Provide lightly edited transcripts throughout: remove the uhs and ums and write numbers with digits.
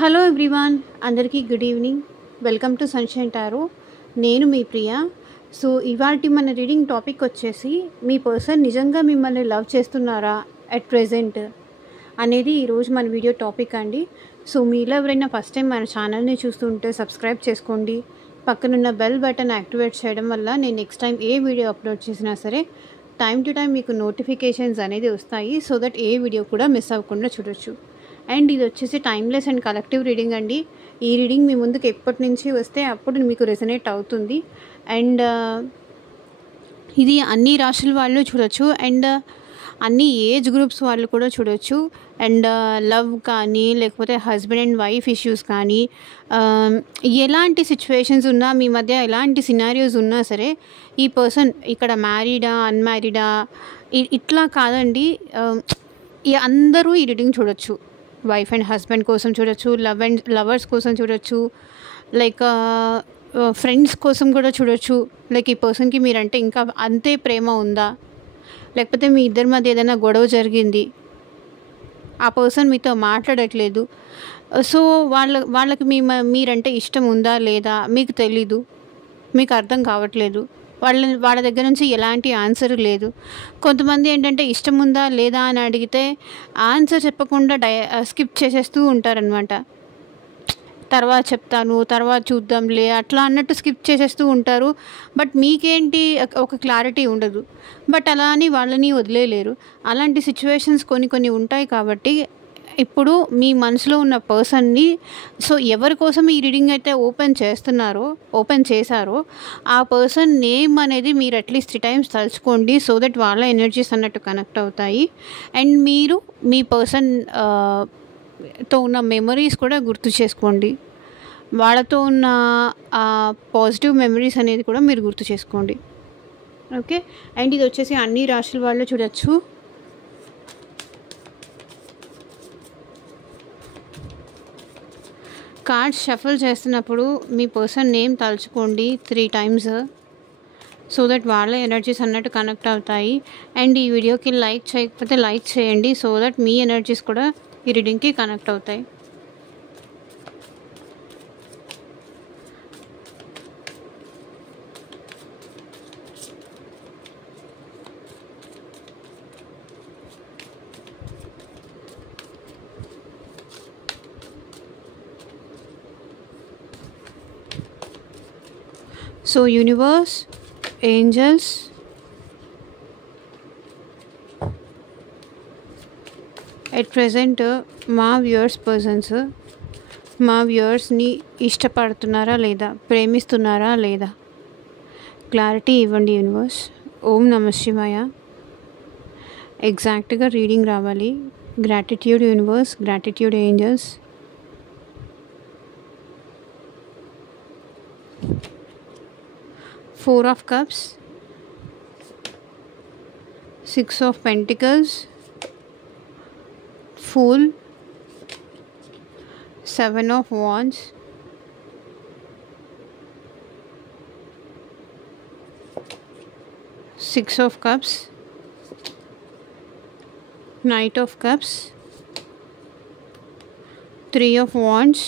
Hello everyone, అందరికీ good evening. Welcome to sunshine tarot. నేను మీ ప్రియ. So ఇవాల్టి మన రీడింగ్ టాపిక్ వచ్చేసి, మీ పర్సన్ నిజంగా మిమ్మల్ని లవ్ చేస్తున్నారా అట్ ప్రెజెంట్ అనేది ఈరోజు మన వీడియో టాపిక్ అండి. సో మీలో ఎవరైనా ఫస్ట్ టైం మన ఛానల్ని చూస్తుంటే సబ్స్క్రైబ్ చేసుకోండి. పక్కనున్న బెల్ బటన్ యాక్టివేట్ చేయడం వల్ల నేను నెక్స్ట్ టైం ఏ వీడియో అప్లోడ్ చేసినా సరే టైం టు టైం మీకు నోటిఫికేషన్స్ అనేది వస్తాయి. సో దట్ ఏ వీడియో కూడా మిస్ అవ్వకుండా చూడొచ్చు. అండ్ ఇది వచ్చేసి టైమ్లెస్ అండ్ కలెక్టివ్ రీడింగ్ అండి. ఈ రీడింగ్ మీ ముందుకు ఎప్పటి నుంచి వస్తే అప్పుడు మీకు రెజనేట్ అవుతుంది. అండ్ ఇది అన్ని రాశుల వాళ్ళు చూడొచ్చు, అండ్ అన్ని ఏజ్ గ్రూప్స్ వాళ్ళు కూడా చూడొచ్చు. అండ్ లవ్ కానీ, లేకపోతే హస్బెండ్ అండ్ వైఫ్ ఇష్యూస్ కానీ, ఎలాంటి సిచ్యువేషన్స్ ఉన్నా, మీ మధ్య ఎలాంటి సినారియోస్ ఉన్నా సరే, ఈ పర్సన్ ఇక్కడ మ్యారీడా అన్మ్యారీడా ఇట్లా కాదండి. అందరూ ఈ రీడింగ్ చూడొచ్చు. వైఫ్ అండ్ హస్బెండ్ కోసం చూడొచ్చు, లవర్స్ కోసం చూడొచ్చు, లైక్ ఫ్రెండ్స్ కోసం కూడా చూడొచ్చు. లైక్ ఈ పర్సన్కి మీరంటే ఇంకా అంతే ప్రేమ ఉందా, లేకపోతే మీ ఇద్దరి మధ్య ఏదైనా గొడవ జరిగింది, ఆ పర్సన్ మీతో మాట్లాడట్లేదు. సో వాళ్ళకి మీరంటే ఇష్టం ఉందా లేదా మీకు తెలీదు, మీకు అర్థం కావట్లేదు. వాళ్ళ దగ్గర నుంచి ఎలాంటి ఆన్సర్ లేదు. కొంతమంది ఏంటంటే ఇష్టం ఉందా లేదా అని అడిగితే ఆన్సర్ చెప్పకుండా స్కిప్ చేసేస్తూ ఉంటారనమాట. తర్వాత చెప్తాను, తర్వాత చూద్దాంలే అట్లా అన్నట్టు స్కిప్ చేసేస్తూ ఉంటారు. బట్ మీకేంటి ఒక క్లారిటీ ఉండదు. బట్ అలా అని వాళ్ళని వదిలేయలేరు. అలాంటి సిచ్యువేషన్స్ కొన్ని ఉంటాయి. కాబట్టి ఇప్పుడు మీ మనసులో ఉన్న పర్సన్ని, సో ఎవరి కోసం ఈ రీడింగ్ అయితే ఓపెన్ చేశారో ఆ పర్సన్ నేమ్ అనేది మీరు అట్లీస్ట్ 3 times తలుచుకోండి. సో దట్ వాళ్ళ ఎనర్జీస్ అన్నట్టు కనెక్ట్ అవుతాయి. అండ్ మీరు మీ పర్సన్ తో ఉన్న మెమరీస్ కూడా గుర్తు చేసుకోండి. వాళ్ళతో ఉన్న పాజిటివ్ మెమరీస్ అనేది కూడా మీరు గుర్తు చేసుకోండి. ఓకే. అండ్ ఇది వచ్చేసి అన్ని రాశుల వాళ్ళు చూడొచ్చు. కార్డ్స్ షఫల్ చేస్తున్నప్పుడు మీ పర్సన్ నేమ్ తలుచుకోండి 3 times. సో దట్ వాళ్ళ ఎనర్జీస్ అన్నట్టు కనెక్ట్ అవుతాయి. అండ్ ఈ వీడియోకి లైక్ చేయకపోతే లైక్ చేయండి. సో దట్ మీ ఎనర్జీస్ కూడా ఈ రీడింగ్కి కనెక్ట్ అవుతాయి. So universe, angels, at present మా వ్యూవర్స్ని ఇష్టపడుతున్నారా లేదా, ప్రేమిస్తున్నారా లేదా, క్లారిటీ ఇవ్వండి యూనివర్స్. ఓం నమః శివాయ. ఎగ్జాక్ట్గా రీడింగ్ రావాలి. Gratitude universe, gratitude angels. Four of Cups, Six of Pentacles, Fool, Seven of Wands, Six of Cups, Knight of Cups, Three of Wands,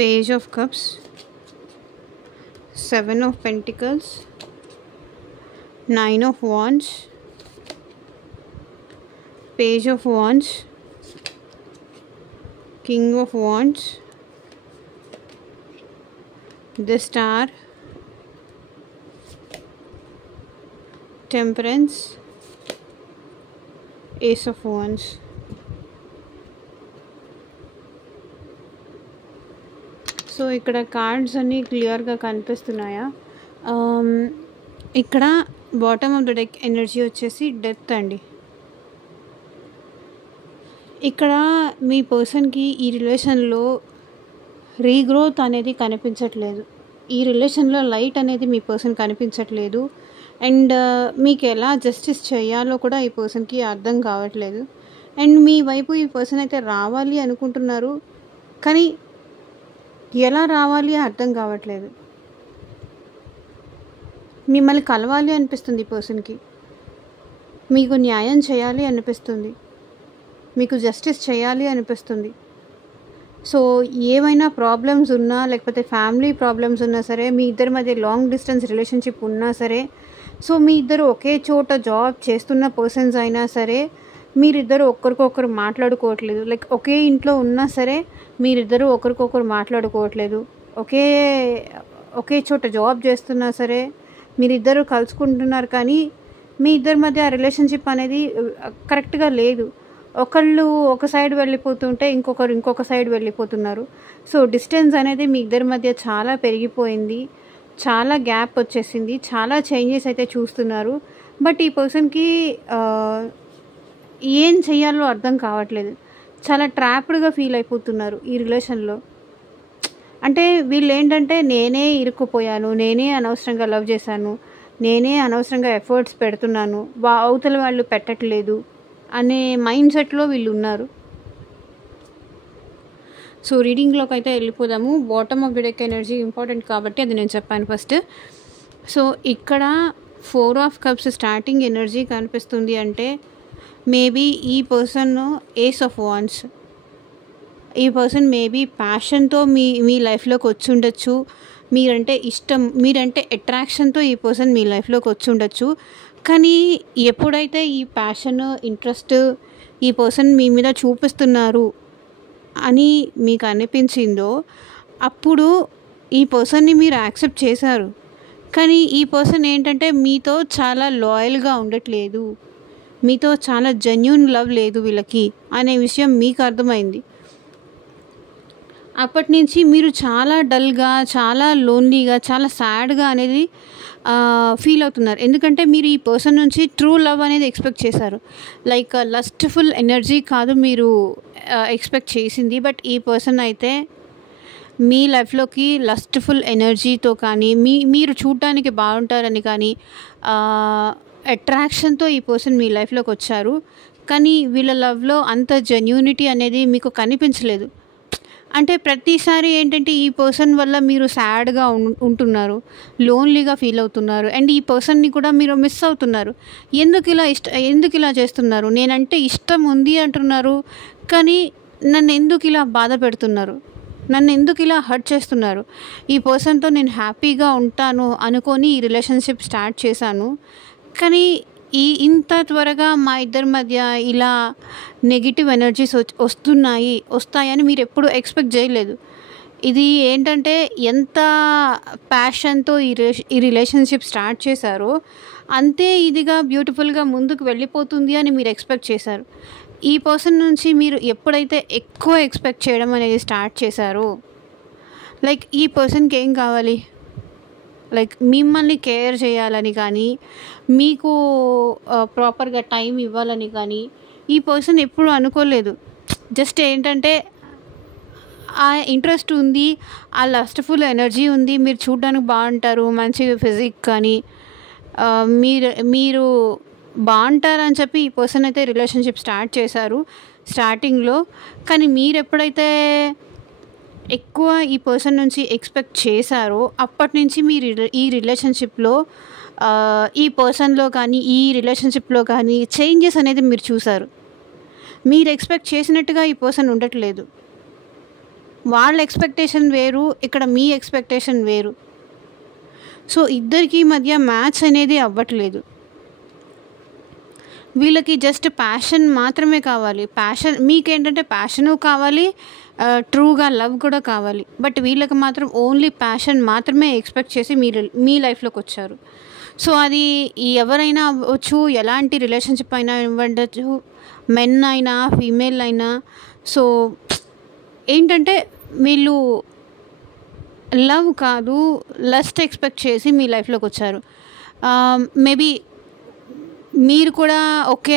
Page of Cups, Seven of Pentacles, Nine of Wands, Page of Wands, King of Wands, the Star, Temperance, Ace of Wands. So ఇక్కడ cards అన్నీ క్లియర్గా కనిపిస్తున్నాయా? ఇక్కడ bottom of the deck energy వచ్చేసి death అండి. ఇక్కడ మీ పర్సన్కి ఈ రిలేషన్లో రీగ్రోత్ అనేది కనిపించట్లేదు. ఈ రిలేషన్లో లైట్ అనేది మీ పర్సన్ కనిపించట్లేదు. అండ్ మీకు ఎలా జస్టిస్ చేయాలో కూడా ఈ పర్సన్కి అర్థం కావట్లేదు. అండ్ మీ వైపు ఈ పర్సన్ అయితే రావాలి అనుకుంటున్నారు, కానీ ఎలా రావాలి అర్థం కావట్లేదు. మిమ్మల్ని కలవాలి అనిపిస్తుంది ఈ పర్సన్కి, మీకు న్యాయం చేయాలి అనిపిస్తుంది. మీకు జస్టిస్ చేయాలి అనిపిస్తుంది. సో ఏమైనా ప్రాబ్లమ్స్ ఉన్నా, లేకపోతే ఫ్యామిలీ ప్రాబ్లమ్స్ ఉన్నా సరే, మీ ఇద్దరి మధ్య లాంగ్ డిస్టెన్స్ రిలేషన్షిప్ ఉన్నా సరే, సో మీ ఇద్దరు ఒకే చోట జాబ్ చేస్తున్న పర్సన్స్ అయినా సరే, మీరిద్దరు ఒకరికొకరు మాట్లాడుకోవట్లేదు. లైక్ ఒకే ఇంట్లో ఉన్నా సరే మీరిద్దరు ఒకరికొకరు మాట్లాడుకోవట్లేదు. ఒకే చోట జాబ్ చేస్తున్నా సరే మీరిద్దరు కలుసుకుంటున్నారు, కానీ మీ ఇద్దరి మధ్య ఆ రిలేషన్షిప్ అనేది కరెక్ట్గా లేదు. ఒకళ్ళు ఒక సైడ్ వెళ్ళిపోతుంటే ఇంకొక సైడ్ వెళ్ళిపోతున్నారు. సో డిస్టెన్స్ అనేది మీ ఇద్దరి మధ్య చాలా పెరిగిపోయింది, చాలా గ్యాప్ వచ్చేసింది, చాలా చేంజెస్ అయితే చూస్తున్నారు. బట్ ఈ పర్సన్కి ఏం చెయ్యాలో అర్థం కావట్లేదు. చాలా ట్రాప్డ్గా ఫీల్ అయిపోతున్నారు ఈ రిలేషన్లో. అంటే వీళ్ళు ఏంటంటే, నేనే ఇరుక్కుపోయాను, నేనే అనవసరంగా లవ్ చేశాను, నేనే అనవసరంగా ఎఫర్ట్స్ పెడుతున్నాను, అవతల వాళ్ళు పెట్టట్లేదు అనే మైండ్ సెట్లో వీళ్ళు ఉన్నారు. సో రీడింగ్లోకి అయితే వెళ్ళిపోదాము. Bottom of the deck energy important కాబట్టి అది నేను చెప్పాను ఫస్ట్. సో ఇక్కడ 4 ఆఫ్ కప్స్ స్టార్టింగ్ ఎనర్జీ కనిపిస్తుంది. అంటే మేబీ ఈ పర్సన్ ఏస్ ఆఫ్ వాండ్స్, ఈ పర్సన్ మేబీ ప్యాషన్తో మీ లైఫ్లోకి వచ్చి ఉండొచ్చు. మీరంటే ఇష్టం, మీరంటే అట్రాక్షన్తో ఈ పర్సన్ మీ లైఫ్లోకి వచ్చి ఉండొచ్చు. కానీ ఎప్పుడైతే ఈ ప్యాషన్, ఇంట్రెస్ట్ ఈ పర్సన్ మీ మీద చూపిస్తున్నారు అని మీకు అనిపించిందో అప్పుడు ఈ పర్సన్ని మీరు యాక్సెప్ట్ చేశారు. కానీ ఈ పర్సన్ ఏంటంటే మీతో చాలా లాయల్గా ఉండట్లేదు, మీతో చాలా జెన్యూన్ లవ్ లేదు వీళ్ళకి అనే విషయం మీకు అర్థమైంది. అప్పటి నుంచి మీరు చాలా డల్గా, చాలా లోన్లీగా, చాలా సాడ్గా అనేది ఫీల్ అవుతున్నారు. ఎందుకంటే మీరు ఈ పర్సన్ నుంచి ట్రూ లవ్ అనేది ఎక్స్పెక్ట్ చేశారు. లైక్ లస్ట్ఫుల్ ఎనర్జీ కాదు మీరు ఎక్స్పెక్ట్ చేసింది. బట్ ఈ పర్సన్ అయితే మీ లైఫ్లోకి లస్ట్ఫుల్ ఎనర్జీతో కానీ, మీరు చూడటానికి బాగుంటారని కానీ అట్రాక్షన్తో ఈ పర్సన్ మీ లైఫ్లోకి వచ్చారు. కానీ వీళ్ళ లవ్లో అంత జెన్యూనిటీ అనేది మీకు కనిపించలేదు. అంటే ప్రతిసారి ఏంటంటే ఈ పర్సన్ వల్ల మీరు సాడ్గా ఉంటున్నారు, లోన్లీగా ఫీల్ అవుతున్నారు. అండ్ ఈ పర్సన్ని కూడా మీరు మిస్ అవుతున్నారు. ఎందుకు ఇలా చేస్తున్నారు, నేనంటే ఇష్టం ఉంది అంటున్నారు, కానీ నన్ను ఎందుకు ఇలా బాధ పెడుతున్నారు, నన్ను ఎందుకు ఇలా హర్ట్ చేస్తున్నారు. ఈ పర్సన్తో నేను హ్యాపీగా ఉంటాను అనుకొని ఈ రిలేషన్షిప్ స్టార్ట్ చేశాను, కానీ ఇంత త్వరగా మా ఇద్దరి మధ్య ఇలా నెగిటివ్ ఎనర్జీస్ వస్తాయని మీరు ఎప్పుడు ఎక్స్పెక్ట్ చేయలేదు. ఇది ఏంటంటే ఎంత ప్యాషన్తో ఈ రిలేషన్షిప్ స్టార్ట్ చేశారో అంతే ఇదిగా బ్యూటిఫుల్గా ముందుకు వెళ్ళిపోతుంది అని మీరు ఎక్స్పెక్ట్ చేశారు. ఈ పర్సన్ నుంచి మీరు ఎప్పుడైతే ఎక్కువ ఎక్స్పెక్ట్ చేయడం అనేది స్టార్ట్ చేశారో, లైక్ ఈ పర్సన్కి ఏం కావాలి, లైక్ మిమ్మల్ని కేర్ చేయాలని కానీ, మీకు ప్రాపర్గా టైం ఇవ్వాలని కానీ ఈ పర్సన్ ఎప్పుడు అనుకోలేదు. జస్ట్ ఏంటంటే ఆ ఇంట్రెస్ట్ ఉంది, ఆ లస్ట్ఫుల్ ఎనర్జీ ఉంది, మీరు చూడడానికి బాగుంటారు, మంచి ఫిజిక్ కానీ మీరు బాగుంటారని చెప్పి ఈ పర్సన్ అయితే రిలేషన్షిప్ స్టార్ట్ చేశారు స్టార్టింగ్లో. కానీ మీరు ఎప్పుడైతే ఎక్కువ ఈ పర్సన్ నుంచి ఎక్స్పెక్ట్ చేశారో అప్పటి నుంచి మీరు ఈ రిలేషన్షిప్లో, ఈ పర్సన్లో కానీ ఈ రిలేషన్షిప్లో కానీ చేంజెస్ అనేది మీరు చూసారు. మీరు ఎక్స్పెక్ట్ చేసినట్టుగా ఈ పర్సన్ ఉండట్లేదు. వాళ్ళ ఎక్స్పెక్టేషన్ వేరు, ఇక్కడ మీ ఎక్స్పెక్టేషన్ వేరు. సో ఇద్దరికి మధ్య మ్యాచ్ అనేది అవ్వట్లేదు. వీళ్ళకి జస్ట్ ప్యాషన్ మాత్రమే కావాలి. మీకేంటంటే ప్యాషను కావాలి, ట్రూగా లవ్ కూడా కావాలి. బట్ వీళ్ళకి మాత్రం ఓన్లీ ప్యాషన్ మాత్రమే ఎక్స్పెక్ట్ చేసి మీ లైఫ్లోకి వచ్చారు. సో అది ఎవరైనా అవ్వచ్చు, ఎలాంటి రిలేషన్షిప్ అయినా ఇవ్వచ్చు, మెన్ అయినా ఫీమేల్ అయినా. సో ఏంటంటే వీళ్ళు లవ్ కాదు, లస్ట్ ఎక్స్పెక్ట్ చేసి మీ లైఫ్లోకి వచ్చారు. మేబీ మీరు కూడా ఓకే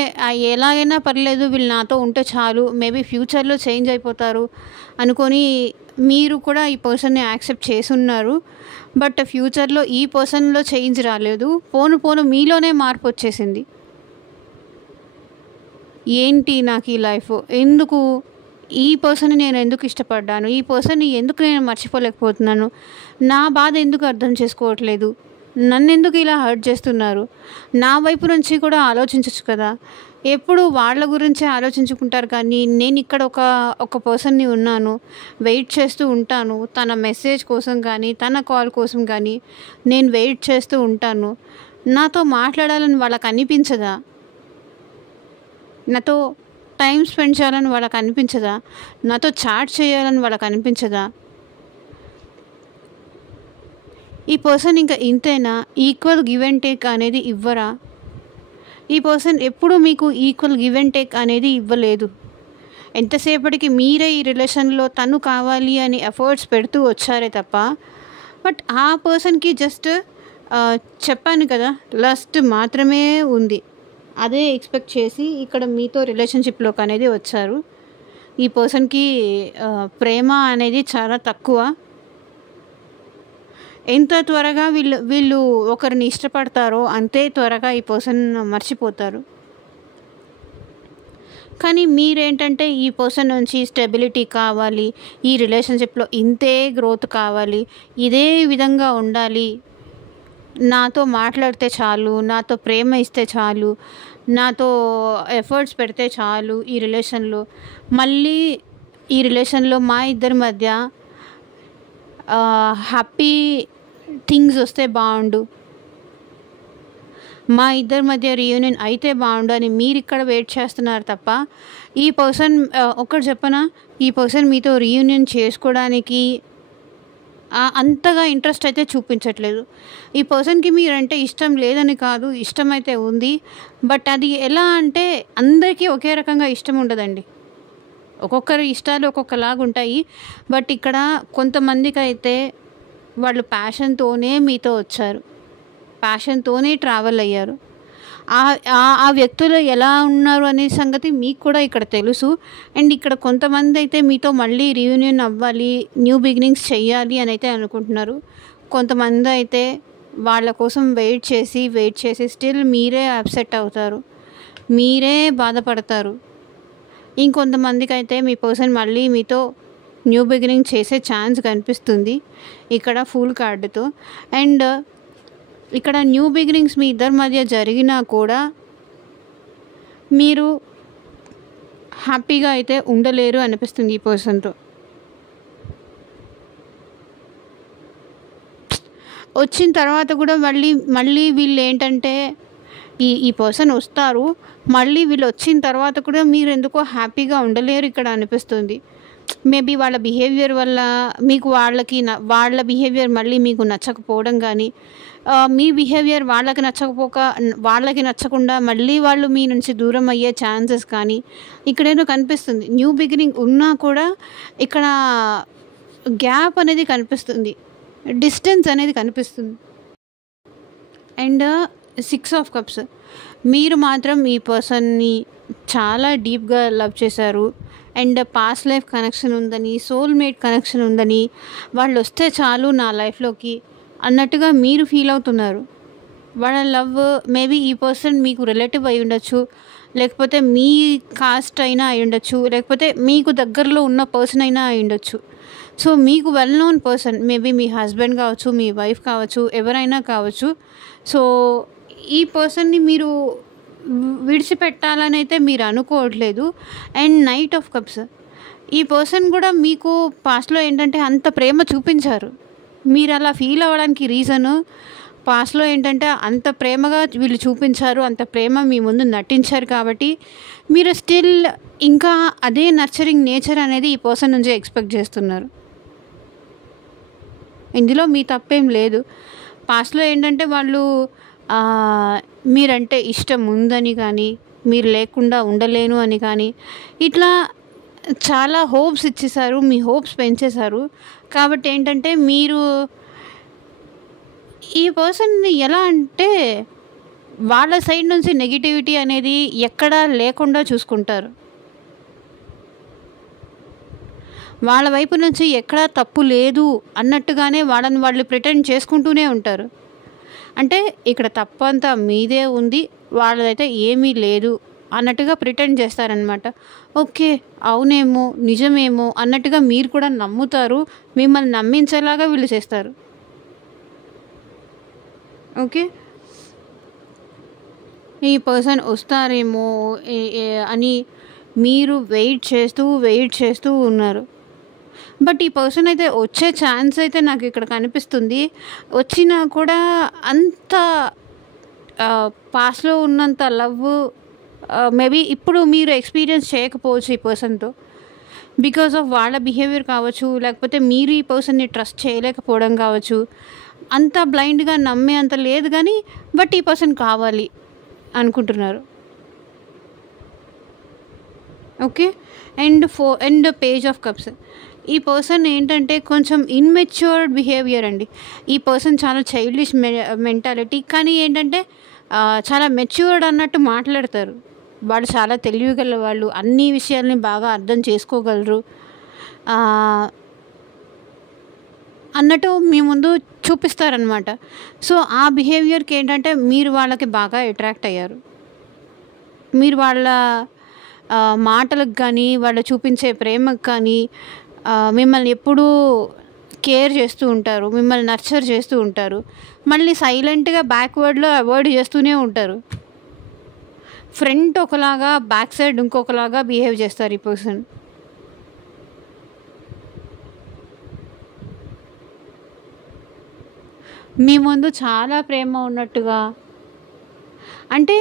ఎలాగైనా పర్లేదు, వీళ్ళు నాతో ఉంటే చాలు, మేబీ ఫ్యూచర్లో చేంజ్ అయిపోతారు అనుకొని మీరు కూడా ఈ పర్సన్ని యాక్సెప్ట్ చేసి ఉన్నారు. బట్ ఫ్యూచర్లో ఈ పర్సన్లో చేంజ్ రాలేదు, పోను మీలోనే మార్పు వచ్చేసింది. ఏంటి నాకు ఈ లైఫ్, ఎందుకు ఈ పర్సన్ని నేను ఎందుకు ఇష్టపడ్డాను, ఈ పర్సన్ని ఎందుకు నేను మర్చిపోలేకపోతున్నాను, నా బాధ ఎందుకు అర్థం చేసుకోవట్లేదు, నన్నెందుకు ఇలా హర్ట్ చేస్తున్నారు, నా వైపు నుంచి కూడా ఆలోచించచ్చు కదా. ఎప్పుడు వాళ్ళ గురించే ఆలోచించుకుంటారు, కానీ నేను ఇక్కడ ఒక పర్సన్ని ఉన్నాను, వెయిట్ చేస్తూ ఉంటాను. తన మెసేజ్ కోసం కానీ తన కాల్ కోసం కానీ నేను వెయిట్ చేస్తూ ఉంటాను. నాతో మాట్లాడాలని వాళ్ళకి అనిపించదా? నాతో టైం స్పెండ్ చేయాలని వాళ్ళకి అనిపించదా? నాతో చాట్ చేయాలని వాళ్ళకి అనిపించదా? ఈ పర్సన్ ఇంకా ఇంతేనా? ఈక్వల్ గివ్ అండ్ టేక్ అనేది ఇవ్వరా? ఈ పర్సన్ ఎప్పుడు మీకు ఈక్వల్ గివ్ అండ్ టేక్ అనేది ఇవ్వలేదు. ఎంతసేపటికి మీరే ఈ రిలేషన్లో తను కావాలి అని ఎఫర్ట్స్ పెడుతూ వచ్చారే తప్ప, బట్ ఆ పర్సన్కి జస్ట్ చెప్పాను కదా, లస్ట్ మాత్రమే ఉంది. అదే ఎక్స్పెక్ట్ చేసి ఇక్కడ మీతో రిలేషన్షిప్లోకి అనేది వచ్చారు. ఈ పర్సన్కి ప్రేమ అనేది చాలా తక్కువ. ఎంత త్వరగా వీళ్ళు ఒకరిని ఇష్టపడతారో అంతే త్వరగా ఈ పర్సన్ మర్చిపోతారు. కానీ మీరేంటంటే ఈ పర్సన్ నుంచి స్టెబిలిటీ కావాలి, ఈ రిలేషన్షిప్లో ఇంతే గ్రోత్ కావాలి, ఇదే విధంగా ఉండాలి, నాతో మాట్లాడితే చాలు, నాతో ప్రేమ ఇస్తే చాలు, నాతో ఎఫర్ట్స్ పెడితే చాలు ఈ రిలేషన్లో, మళ్ళీ ఈ రిలేషన్లో మా ఇద్దరి మధ్య హ్యాపీ థింగ్స్ వస్తే బాగుండు, మా ఇద్దరి మధ్య రీయూనియన్ అయితే బాగుండు అని మీరు ఇక్కడ వెయిట్ చేస్తున్నారు తప్ప, ఈ పర్సన్ ఒకటి చెప్పనా, ఈ పర్సన్ మీతో రీయూనియన్ చేసుకోవడానికి అంతగా ఇంట్రెస్ట్ అయితే చూపించట్లేదు. ఈ పర్సన్కి మీరంటే ఇష్టం లేదని కాదు, ఇష్టం అయితే ఉంది. బట్ అది ఎలా అంటే అందరికీ ఒకే రకంగా ఇష్టం ఉండదండి. ఒక్కొక్కరి ఇష్టాలు ఒక్కొక్కలాగా ఉంటాయి. బట్ ఇక్కడ కొంతమందికి అయితే వాళ్ళు ప్యాషన్తోనే మీతో వచ్చారు, ప్యాషన్తోనే ట్రావెల్ అయ్యారు. ఆ వ్యక్తులు ఎలా ఉన్నారు అనే సంగతి మీకు కూడా ఇక్కడ తెలుసు. అండ్ ఇక్కడ కొంతమంది అయితే మీతో మళ్ళీ రీయూనియన్ అవ్వాలి, న్యూ బిగినింగ్స్ చెయ్యాలి అని అయితే అనుకుంటున్నారు. కొంతమంది అయితే వాళ్ళ కోసం వెయిట్ చేసి స్టిల్ మీరే అప్సెట్ అవుతారు, మీరే బాధపడతారు. ఇంకొంతమందికి అయితే మీ పర్సన్ మళ్ళీ మీతో న్యూ బిగినింగ్ చేసే ఛాన్స్ కనిపిస్తుంది ఇక్కడ ఫుల్ కార్డుతో. అండ్ ఇక్కడ న్యూ బిగినింగ్స్ మీ ఇద్దరి మధ్య జరిగినా కూడా మీరు హ్యాపీగా అయితే ఉండలేరు అనిపిస్తుంది ఈ పర్సన్తో. వచ్చిన తర్వాత కూడా మళ్ళీ వీళ్ళు ఏంటంటే ఈ పర్సన్ వస్తారు, మళ్ళీ వీళ్ళు వచ్చిన తర్వాత కూడా మీరు ఎందుకో హ్యాపీగా ఉండలేరు ఇక్కడ అనిపిస్తుంది. మేబీ వాళ్ళ బిహేవియర్ వల్ల మీకు వాళ్ళ బిహేవియర్ మళ్ళీ మీకు నచ్చకపోవడం కానీ, మీ బిహేవియర్ వాళ్ళకి నచ్చకుండా మళ్ళీ వాళ్ళు మీ నుంచి దూరం అయ్యే ఛాన్సెస్ కానీ ఇక్కడేదో కనిపిస్తుంది. న్యూ బిగినింగ్ ఉన్నా కూడా ఇక్కడ గ్యాప్ అనేది కనిపిస్తుంది, డిస్టెన్స్ అనేది కనిపిస్తుంది. అండ్ 6 ఆఫ్ కప్స్, మీరు మాత్రం ఈ పర్సన్ని చాలా డీప్గా లవ్ చేశారు. అండ్ పాస్ట్ లైఫ్ కనెక్షన్ ఉందని, సోల్మేట్ కనెక్షన్ ఉందని, వాళ్ళు వస్తే చాలు నా లైఫ్లోకి అన్నట్టుగా మీరు ఫీల్ అవుతున్నారు. వాళ్ళ లవ్ మేబీ ఈ పర్సన్ మీకు రిలేటివ్ అయి ఉండొచ్చు, లేకపోతే మీ కాస్ట్ అయినా అయి ఉండొచ్చు, లేకపోతే మీకు దగ్గరలో ఉన్న పర్సన్ అయినా అయి ఉండొచ్చు. సో మీకు వెల్ నోన్ పర్సన్, మేబీ మీ హస్బెండ్ కావచ్చు, మీ వైఫ్ కావచ్చు, ఎవరైనా కావచ్చు. సో ఈ పర్సన్ని మీరు విడిచిపెట్టాలని అయితే మీరు అనుకోవట్లేదు. అండ్ నైట్ ఆఫ్ కప్స్, ఈ పర్సన్ కూడా మీకు పాస్ట్లో ఏంటంటే అంత ప్రేమ చూపించారు. మీరు అలా ఫీల్ అవ్వడానికి రీజను, పాస్ట్లో ఏంటంటే అంత ప్రేమగా వీళ్ళు చూపించారు, అంత ప్రేమ మీ ముందు నటించారు. కాబట్టి మీరు స్టిల్ ఇంకా అదే నర్చరింగ్ నేచర్ అనేది ఈ పర్సన్ నుంచి ఎక్స్పెక్ట్ చేస్తున్నారు. ఇందులో మీ తప్పేం లేదు. పాస్ట్లో ఏంటంటే వాళ్ళు మీరంటే ఇష్టం ఉందని కానీ, మీరు లేకుండా ఉండలేను అని కానీ, ఇట్లా చాలా హోప్స్ ఇచ్చేశారు, మీ హోప్స్ పెంచేశారు. కాబట్టి ఏంటంటే మీరు ఈ పర్సన్ని ఎలా అంటే వాళ్ళ సైడ్ నుంచి నెగిటివిటీ అనేది ఎక్కడా లేకుండా చూసుకుంటారు. వాళ్ళ వైపు నుంచి ఎక్కడా తప్పు లేదు అన్నట్టుగానే వాళ్ళని వాళ్ళు ప్రిటెండ్ చేసుకుంటూనే ఉంటారు. అంటే ఇక్కడ తప్పంతా మీదే ఉంది, వాళ్ళదైతే ఏమీ లేదు అన్నట్టుగా ప్రిటెండ్ చేస్తారనమాట. ఓకే, అవునేమో, నిజమేమో అన్నట్టుగా మీరు కూడా నమ్ముతారు, మిమ్మల్ని నమ్మించేలాగా వీళ్ళు చేస్తారు. ఓకే. ఈ పర్సన్ వస్తారేమో అని మీరు వెయిట్ చేస్తూ ఉన్నారు. బట్ ఈ పర్సన్ అయితే వచ్చే ఛాన్స్ అయితే నాకు ఇక్కడ కనిపిస్తుంది. వచ్చినా కూడా అంత పాస్ట్లో ఉన్నంత లవ్ మేబీ ఇప్పుడు మీరు ఎక్స్పీరియన్స్ చేయకపోవచ్చు ఈ పర్సన్తో. బికాస్ ఆఫ్ వాళ్ళ బిహేవియర్ కావచ్చు, లేకపోతే మీరు ఈ పర్సన్ని ట్రస్ట్ చేయలేకపోవడం కావచ్చు. అంత బ్లైండ్గా నమ్మే అంత లేదు కానీ బట్ ఈ పర్సన్ కావాలి అనుకుంటున్నారు. Okay. And page of cups. ఈ పర్సన్ ఏంటంటే కొంచెం ఇన్మెచ్యూర్డ్ బిహేవియర్ అండి. ఈ పర్సన్ చాలా చైల్డిష్ మెంటాలిటీ, కానీ ఏంటంటే చాలా మెచ్యూర్డ్ అన్నట్టు మాట్లాడతారు. వాళ్ళు చాలా తెలివిగల వాళ్ళు, అన్ని విషయాల్ని బాగా అర్థం చేసుకోగలరు అన్నట్టు మీ ముందు చూపిస్తారనమాట. సో ఆ బిహేవియర్కి ఏంటంటే మీరు వాళ్ళకి బాగా అట్రాక్ట్ అయ్యారు. మీరు వాళ్ళ మాటలకు కానీ, వాళ్ళు చూపించే ప్రేమకు కానీ, మిమ్మల్ని ఎప్పుడూ కేర్ చేస్తూ ఉంటారు, మిమ్మల్ని నర్చర్ చేస్తూ ఉంటారు. మళ్ళీ సైలెంట్గా బ్యాక్వర్డ్లో అవాయిడ్ చేస్తూనే ఉంటారు. ఫ్రంట్ ఒకలాగా, బ్యాక్ సైడ్ ఇంకొకలాగా బిహేవ్ చేస్తారు ఈ పర్సన్. మీ ముందు చాలా ప్రేమ ఉన్నట్టుగా, అంటే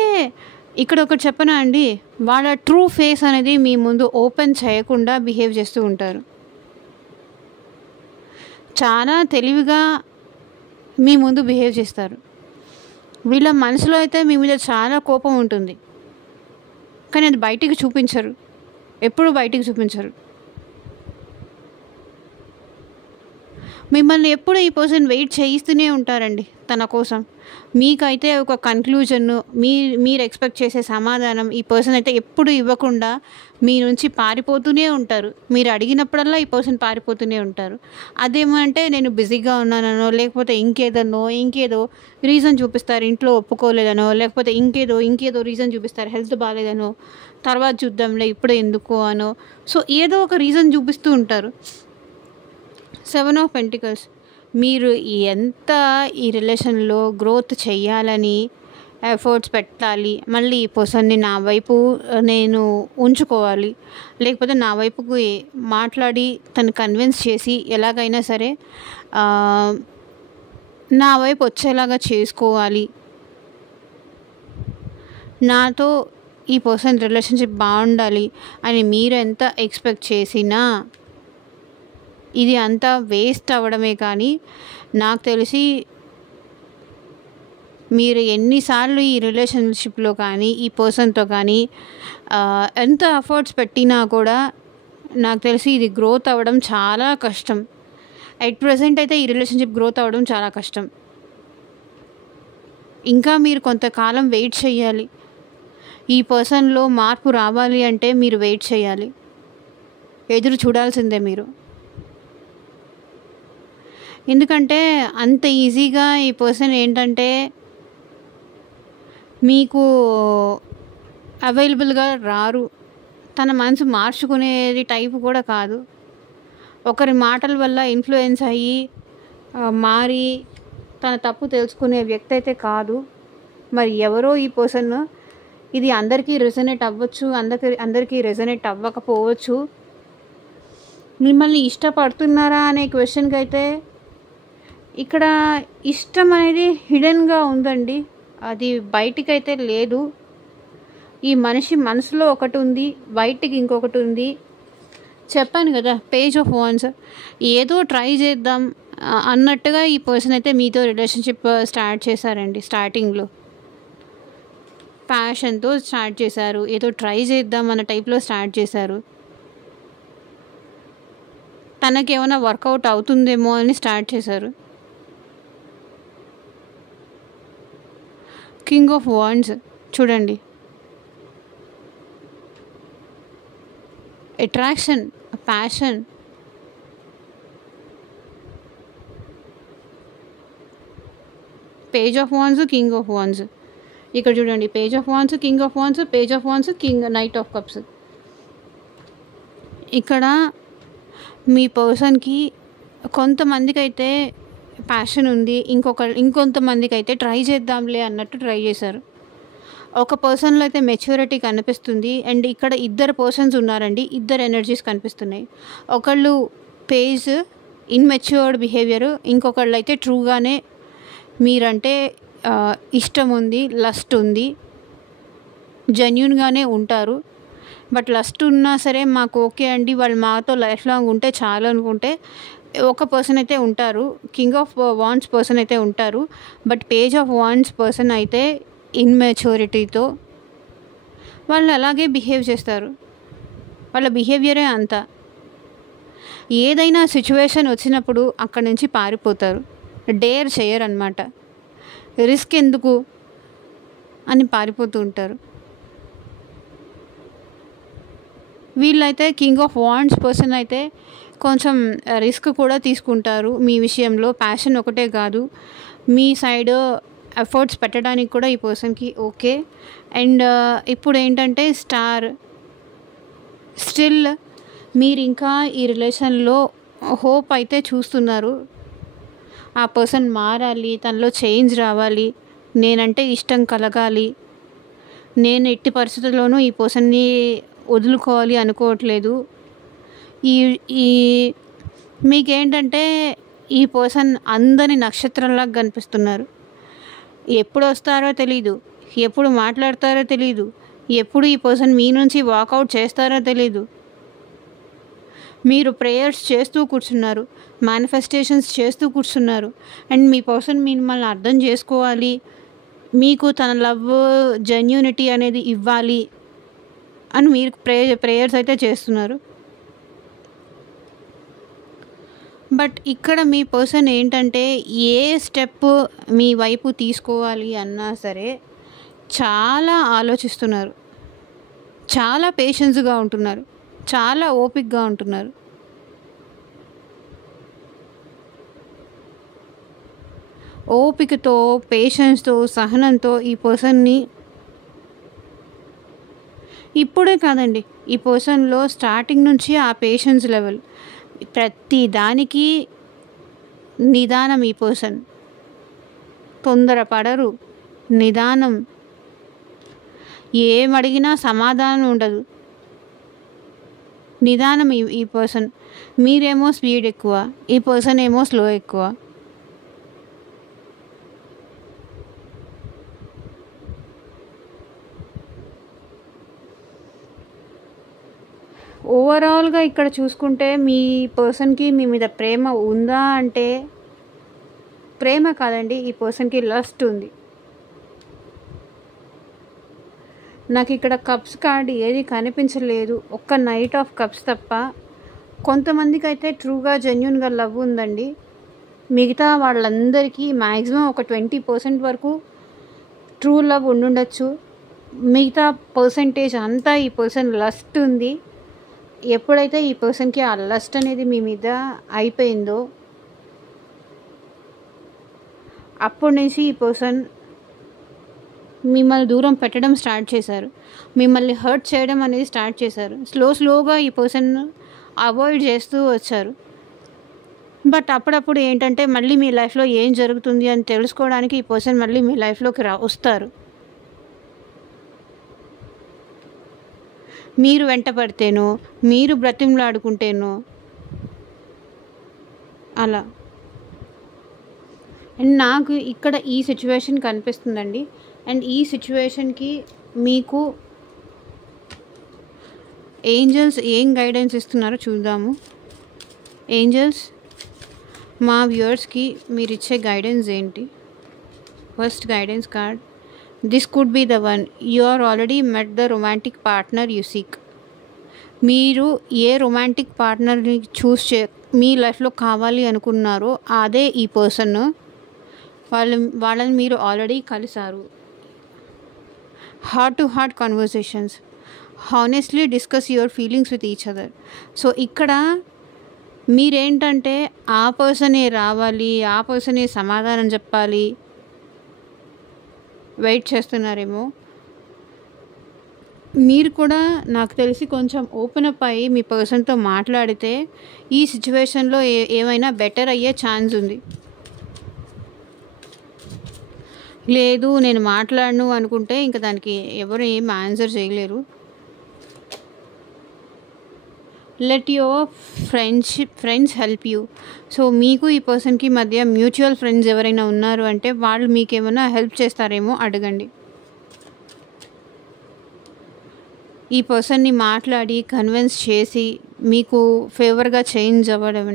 ఇక్కడ ఒకటి చెప్పనా అండి, వాళ్ళ ట్రూ ఫేస్ అనేది మీ ముందు ఓపెన్ చేయకుండా బిహేవ్ చేస్తూ ఉంటారు. చాలా తెలివిగా మీ ముందు బిహేవ్ చేస్తారు. వీళ్ళ మనసులో అయితే మీ మీద చాలా కోపం ఉంటుంది, కానీ అది బయటికి చూపించరు, ఎప్పుడు బయటికి చూపించరు. మిమ్మల్ని ఎప్పుడు ఈ పర్సన్ వెయిట్ చేయిస్తూనే ఉంటారండి తన కోసం. మీకైతే ఒక కన్క్లూజన్, మీరు ఎక్స్పెక్ట్ చేసే సమాధానం ఈ పర్సన్ అయితే ఎప్పుడు ఇవ్వకుండా మీ నుంచి పారిపోతూనే ఉంటారు. మీరు అడిగినప్పుడల్లా ఈ పర్సన్ పారిపోతూనే ఉంటారు. అదేమంటే నేను బిజీగా ఉన్నానో, లేకపోతే ఇంకేదో రీజన్ చూపిస్తారు, ఇంట్లో ఒప్పుకోలేదనో, లేకపోతే ఇంకేదో రీజన్ చూపిస్తారు, హెల్త్ బాగాలేదనో, తర్వాత చూద్దాంలే ఇప్పుడు ఎందుకో అనో. సో ఏదో ఒక రీజన్ చూపిస్తూ ఉంటారు. 7 ఆఫ్ పెంటికల్స్. మీరు ఎంత ఈ రిలేషన్లో గ్రోత్ చెయ్యాలని ఎఫర్ట్స్ పెట్టాలి, మళ్ళీ ఈ పర్సన్ని నా వైపు నేను ఉంచుకోవాలి, లేకపోతే నా వైపుకు మాట్లాడి తను కన్విన్స్ చేసి ఎలాగైనా సరే నా వైపు వచ్చేలాగా చేసుకోవాలి, నాతో ఈ పర్సన్ రిలేషన్షిప్ బాగుండాలి అని మీరు ఎంత ఎక్స్పెక్ట్ చేసినా ఇది అంతా వేస్ట్ అవ్వడమే. కానీ నాకు తెలిసి మీరు ఎన్నిసార్లు ఈ రిలేషన్షిప్లో కానీ, ఈ పర్సన్తో కానీ ఎంత ఎఫర్ట్స్ పెట్టినా కూడా నాకు తెలిసి ఇది గ్రోత్ అవ్వడం చాలా కష్టం. ఎట్ ప్రెజెంట్ అయితే ఈ రిలేషన్షిప్ గ్రోత్ అవ్వడం చాలా కష్టం. ఇంకా మీరు కొంతకాలం వెయిట్ చేయాలి. ఈ పర్సన్లో మార్పు రావాలి అంటే మీరు వెయిట్ చేయాలి, ఎదురు చూడాల్సిందే మీరు. ఎందుకంటే అంత ఈజీగా ఈ పర్సన్ ఏంటంటే మీకు అవైలబుల్గా రారు. తన మనసు మార్చుకునేది టైపు కూడా కాదు. ఒకరి మాటల వల్ల ఇన్ఫ్లుయెన్స్ అయ్యి మారి తన తప్పు తెలుసుకునే వ్యక్తి అయితే కాదు. మరి ఎవరో ఈ పర్సన్. ఇది అందరికీ రెజనేట్ అవ్వచ్చు, అందరికీ రెజనేట్ అవ్వకపోవచ్చు. మిమ్మల్ని ఇష్టపడుతున్నారా అనే క్వశ్చన్కి అయితే ఇక్కడ ఇష్టం అనేది హిడెన్గా ఉందండి, అది బయటికైతే లేదు. ఈ మనిషి మనసులో ఒకటి ఉంది, బయటికి ఇంకొకటి ఉంది. చెప్పాను కదా, పేజ్ ఆఫ్ వాండ్స్. ఏదో ట్రై చేద్దాం అన్నట్టుగా ఈ పర్సన్ అయితే మీతో రిలేషన్షిప్ స్టార్ట్ చేశారండి. స్టార్టింగ్లో ప్యాషన్తో స్టార్ట్ చేశారు, ఏదో ట్రై చేద్దాం అన్న టైప్లో స్టార్ట్ చేశారు. తనకేమైనా వర్కౌట్ అవుతుందేమో అని స్టార్ట్ చేశారు. కింగ్ ఆఫ్ వాండ్స్ చూడండి, attraction, passion. Page of wands, king of wands. ఇక్కడ చూడండి, page of wands, king of wands, page of wands, king, knight of cups. ఇక్కడ మీ పర్సన్కి కొంతమందికి అయితే ప్యాషన్ ఉంది, ఇంకొంతమందికి అయితే ట్రై చేద్దాంలే అన్నట్టు ట్రై చేశారు. ఒక పర్సన్లో అయితే మెచ్యూరిటీ కనిపిస్తుంది, అండ్ ఇక్కడ ఇద్దరు పర్సన్స్ ఉన్నారండి, ఇద్దరు ఎనర్జీస్ కనిపిస్తున్నాయి. ఒకళ్ళు పేజ్ ఇన్మెచ్యూర్డ్ బిహేవియర్, ఇంకొకళ్ళు అయితే ట్రూగానే మీరంటే ఇష్టం ఉంది, లస్ట్ ఉంది, జెన్యూన్గానే ఉంటారు. బట్ లస్ట్ ఉన్నా సరే మాకు ఓకే అండి, వాళ్ళు మాతో లైఫ్ లాంగ్ ఉంటే చాలు అనుకుంటే ఒక పర్సన్ అయితే ఉంటారు, కింగ్ ఆఫ్ వాండ్స్ పర్సన్ అయితే ఉంటారు. But page of wands person అయితే ఇన్మెచ్యూరిటీతో వాళ్ళు అలాగే బిహేవ్ చేస్తారు. వాళ్ళ బిహేవియరే అంతా. ఏదైనా సిచ్యువేషన్ వచ్చినప్పుడు అక్కడి నుంచి పారిపోతారు, డేర్ చేయరు అన్నమాట. రిస్క్ ఎందుకు అని పారిపోతూ ఉంటారు. వీళ్ళైతే కింగ్ ఆఫ్ వాండ్స్ పర్సన్ అయితే కొంచెం రిస్క్ కూడా తీసుకుంటారు మీ విషయంలో. ప్యాషన్ ఒకటే కాదు, మీ సైడ్ ఎఫర్ట్స్ పెట్టడానికి కూడా ఈ పర్సన్కి ఓకే. అండ్ ఇప్పుడు ఏంటంటే స్టిల్ మీరు ఇంకా ఈ రిలేషన్లో హోప్ అయితే చూస్తున్నారు. ఆ పర్సన్ మారాలి, తనలో చేంజ్ రావాలి, నేనంటే ఇష్టం కలగాలి, నేను ఎట్టి పరిస్థితుల్లోనూ ఈ పర్సన్ని వదులుకోవాలి అనుకోవట్లేదు. ఈ మీకేంటంటే ఈ పర్సన్ అందరి నక్షత్రంలాగా కనిపిస్తున్నారు. ఎప్పుడు వస్తారో తెలీదు, ఎప్పుడు మాట్లాడతారో తెలీదు, ఎప్పుడు ఈ పర్సన్ మీ నుంచి వాకౌట్ చేస్తారో తెలీదు. మీరు ప్రేయర్స్ చేస్తూ కూర్చున్నారు, మేనిఫెస్టేషన్స్ చేస్తూ కూర్చున్నారు, అండ్ మీ పర్సన్ మిమ్మల్ని అర్థం చేసుకోవాలి, మీకు తన లవ్ జెన్యూనిటీ అనేది ఇవ్వాలి అని మీరు ప్రేయర్స్ అయితే చేస్తున్నారు. బట్ ఇక్కడ మీ పర్సన్ ఏంటంటే ఏ స్టెప్ మీ వైపు తీసుకోవాలి అన్నా సరే చాలా ఆలోచిస్తున్నారు, చాలా పేషెన్స్గా ఉంటున్నారు, చాలా ఓపికగా ఉంటున్నారు. ఓపికతో, పేషెన్స్తో, సహనంతో ఈ పర్సన్ని ఇప్పుడే కాదండి, ఈ పర్సన్లో స్టార్టింగ్ నుంచి ఆ పేషెన్స్ లెవెల్, ప్రతి దానికి నిదానం. ఈ పర్సన్ తొందరపడరు, నిదానం, ఏమడిగినా సమాధానం ఉండదు, నిదానం. ఈ పర్సన్, మీరేమో స్పీడ్ ఎక్కువ, ఈ పర్సన్ ఏమో స్లో ఎక్కువ. ఓవరాల్గా ఇక్కడ చూసుకుంటే మీ పర్సన్కి మీ మీద ప్రేమ ఉందా అంటే ప్రేమ కాదండి, ఈ పర్సన్కి లస్ట్ ఉంది. నాకు ఇక్కడ కప్స్ కార్డ్ ఏది కనిపించలేదు, ఒక్క నైట్ ఆఫ్ కప్స్ తప్ప. కొంతమందికి అయితే ట్రూగా జెన్యూన్గా లవ్ ఉందండి, మిగతా వాళ్ళందరికీ మ్యాక్సిమం ఒక 20% వరకు ట్రూ లవ్ ఉండుండొచ్చు. మిగతా పర్సంటేజ్ అంతా ఈ పర్సన్ లస్ట్ ఉంది. ఎప్పుడైతే ఈ పర్సన్కి ఆ లస్ట్ అనేది మీ మీద అయిపోయిందో అప్పటి నుంచి ఈ పర్సన్ మిమ్మల్ని దూరం పెట్టడం స్టార్ట్ చేశారు, మిమ్మల్ని హర్ట్ చేయడం అనేది స్టార్ట్ చేశారు. స్లోగా ఈ పర్సన్ అవాయిడ్ చేస్తూ వచ్చారు. బట్ అప్పుడప్పుడు ఏంటంటే మళ్ళీ మీ లైఫ్లో ఏం జరుగుతుంది అని తెలుసుకోవడానికి ఈ పర్సన్ మళ్ళీ మీ లైఫ్లోకి వస్తారు. మీరు వెంట పడితేనో, మీరు బ్రతిమలాడుకుంటేనో అలా. అండ్ నాకు ఇక్కడ ఈ సిచ్యువేషన్ కనిపిస్తుందండి. అండ్ ఈ సిచ్యువేషన్కి మీకు ఏంజల్స్ ఏం గైడెన్స్ ఇస్తున్నారో చూద్దాము. ఏంజల్స్ మా వ్యూవర్స్కి మీరు ఇచ్చే గైడెన్స్ ఏంటి? First guidance card, this could be the one, you are already met the romantic partner you seek. మీరు ఏ రొమాంటిక్ పార్ట్నర్ని మీ లైఫ్లో కావాలి అనుకున్నారో అదే ఈ పర్సన్. వాళ్ళని మీరు ఆల్రెడీ కలిసారు. Heart to heart conversations, honestly discuss your feelings with each other. So ఇక్కడ మీరేంటంటే ఆ పర్సనే రావాలి, ఆ పర్సనే సమాధానం చెప్పాలి వెయిట్ చేస్తున్నారేమో. మీరు కూడా నాకు తెలిసి కొంచెం ఓపెన్ అప్ అయ్యి మీ పర్సన్తో మాట్లాడితే ఈ సిచ్యువేషన్లో ఏమైనా బెటర్ అయ్యే ఛాన్స్ ఉంది. లేదు నేను మాట్లాడను అనుకుంటే ఇంకా దానికి ఎవరు ఏం ఆన్సర్ చేయలేరు. Let your friends help you. So మీకు ఈ పర్సన్కి మధ్య మ్యూచువల్ ఫ్రెండ్స్ ఎవరైనా ఉన్నారు అంటే వాళ్ళు మీకేమైనా హెల్ప్ చేస్తారేమో అడగండి. ఈ పర్సన్ని మాట్లాడి కన్విన్స్ చేసి మీకు ఫేవర్గా చేంజ్ అవ్వడం.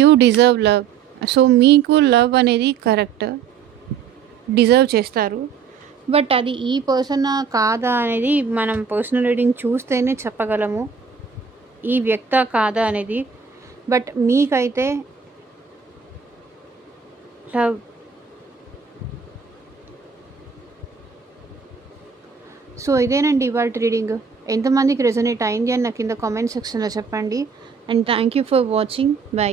You deserve love. సో మీకు లవ్ అనేది కరెక్ట్, డిజర్వ్ చేస్తారు. బట్ అది ఈ పర్సనా కాదా అనేది మనం పర్సనల్ రీడింగ్ చూస్తేనే చెప్పగలము, ఈ వ్యక్త కాదా అనేది. బట్ మీకైతే లవ్. సో ఇదేనండి ఇవాళ రీడింగ్. ఎంతమందికి రెజొనేట్ అయింది అని నాకు కింద కామెంట్ సెక్షన్లో చెప్పండి. And thank you for watching. By.